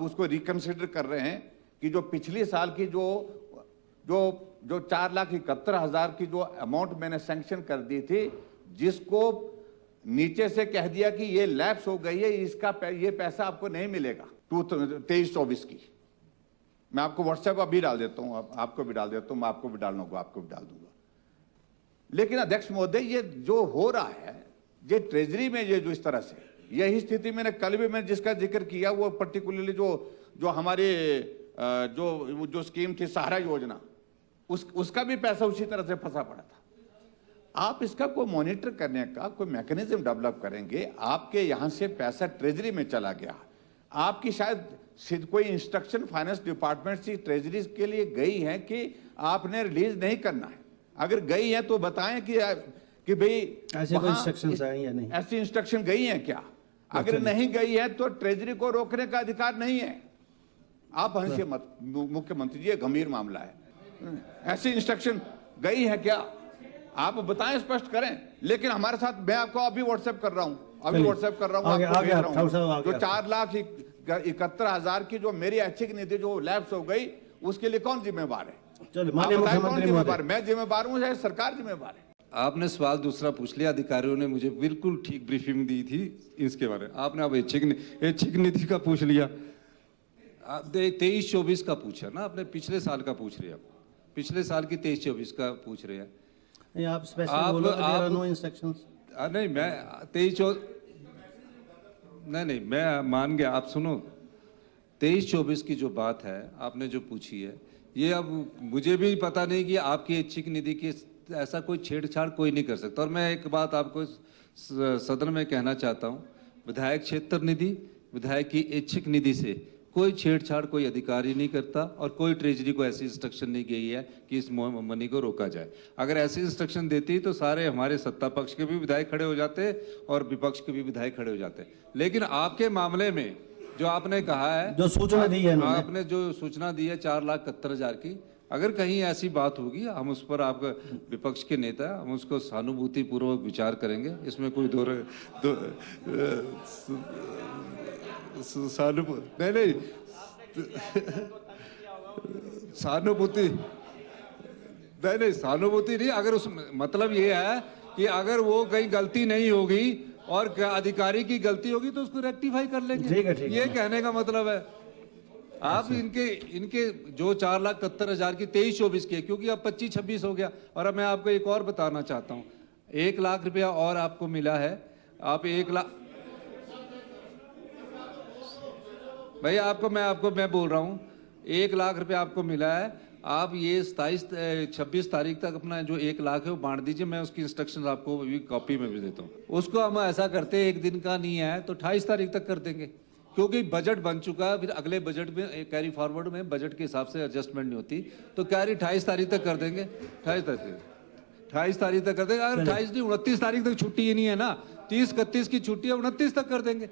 अब उसको रिकंसिडर कर रहे हैं कि जो पिछले साल की जो 4,71,000 की जो अमाउंट मैंने सैंक्शन कर दी थी, जिसको नीचे से कह दिया कि ये लैप्स हो गई है, ये पैसा आपको नहीं मिलेगा 23-24 की। मैं आपको व्हाट्सएप अभी डाल देता हूं, आपको भी डाल देता हूं, मैं आपको भी डाल दूंगा, आपको भी डाल दूंगा। लेकिन अध्यक्ष महोदय, ये जो हो रहा है, ये ट्रेजरी में ये जो इस तरह से, यही स्थिति मैंने कल भी मैं जिसका जिक्र किया, वो पर्टिकुलरली जो हमारे जो स्कीम थी सहारा योजना, उसका भी पैसा उसी तरह से फंसा पड़ा था। आप इसका कोई मॉनिटर करने का कोई मैकेनिज्म डेवलप करेंगे। आपके यहां से पैसा ट्रेजरी में चला गया, आपकी शायद कोई इंस्ट्रक्शन फाइनेंस डिपार्टमेंट से ट्रेजरी के लिए गई है कि आपने रिलीज नहीं करना है। अगर गई है तो बताएं कि भाई ऐसे कोई इंस्ट्रक्शंस आई या नहीं, ऐसी इंस्ट्रक्शन गई है क्या? अगर नहीं गई है तो ट्रेजरी को रोकने का अधिकार नहीं है। आप हंसिए मत मुख्यमंत्री जी, ये गंभीर मामला है। ऐसी इंस्ट्रक्शन गई है क्या? आप बताएं, स्पष्ट करें। लेकिन हमारे साथ, मैं आपको अभी व्हाट्सएप कर रहा हूं, जो 4,71,000 की जो मेरी ऐच्छिक निधि जो लैप्स हो गई, उसके लिए कौन जिम्मेवार है? माननीय मुख्यमंत्री महोदय, मैं जिम्मेवार हूं या सरकार जिम्मेवार है? आपने सवाल दूसरा पूछ लिया, अधिकारियों ने मुझे बिल्कुल ठीक ब्रीफिंग दी थी इसके बारे में। आपने अब ऐच्छिक निधि का पूछ लिया, 23-24 का पूछा ना आपने, पिछले साल का पूछ रहे हैं। पिछले साल की 23-24 का पूछ रहे हैं। आप स्पेशल बोलो, नो इंस्ट्रक्शंस। नहीं, मैं 23-24 नहीं, मैं मान गया। आप सुनो, 23-24 की जो बात है आपने जो पूछी है, ये अब मुझे भी पता नहीं कि आपकी ऐच्छिक निधि की ऐसा कोई छेड़छाड़ कोई नहीं कर सकता। और मैं एक बात आपको सदन में कहना चाहता हूँ, विधायक क्षेत्र निधि, विधायक की ऐच्छिक निधि से कोई छेड़छाड़ कोई अधिकारी नहीं करता, और कोई ट्रेजरी को ऐसी इंस्ट्रक्शन नहीं गई है कि इस मनी को रोका जाए। अगर ऐसी इंस्ट्रक्शन देती तो सारे हमारे सत्ता पक्ष के भी विधायक खड़े हो जाते और विपक्ष के भी विधायक खड़े हो जाते। लेकिन आपके मामले में जो आपने कहा है, जो सूचना दी है, आपने जो सूचना दी है 4,71,000 की, अगर कहीं ऐसी बात होगी, हम उस पर, आपका विपक्ष के नेता, हम उसको सहानुभूति पूर्वक विचार करेंगे। इसमें कोई सहानुभूति नहीं, सहानुभूति नहीं। अगर उस मतलब ये है कि अगर वो कहीं गलती नहीं होगी और अधिकारी की गलती होगी तो उसको रेक्टिफाई कर लेंगे। ठीक है, ये कहने का मतलब है। आप इनके जो 4,71,000 की 23-24 की है, क्योंकि अब 25-26 हो गया। और अब मैं आपको एक और बताना चाहता हूँ, 1 लाख रुपया और आपको मिला है। आप 1 लाख, भैया मैं बोल रहा हूँ, 1 लाख रुपया आपको मिला है। आप ये 26 तारीख तक अपना जो 1 लाख है वो बांट दीजिए। मैं उसकी इंस्ट्रक्शन आपको भी कॉपी में भी देता हूँ। उसको हम ऐसा करते, एक दिन का नहीं है तो 28 तारीख तक कर देंगे, क्योंकि बजट बन चुका है। फिर अगले बजट में कैरी फॉरवर्ड में बजट के हिसाब से एडजस्टमेंट नहीं होती, तो कैरी 28 तारीख तक कर देंगे। 28 तारीख तक कर देंगे। अगर 28 नहीं, 29 तारीख तक छुट्टी ही नहीं है ना, 30-31 की छुट्टी है, 29 तक कर देंगे।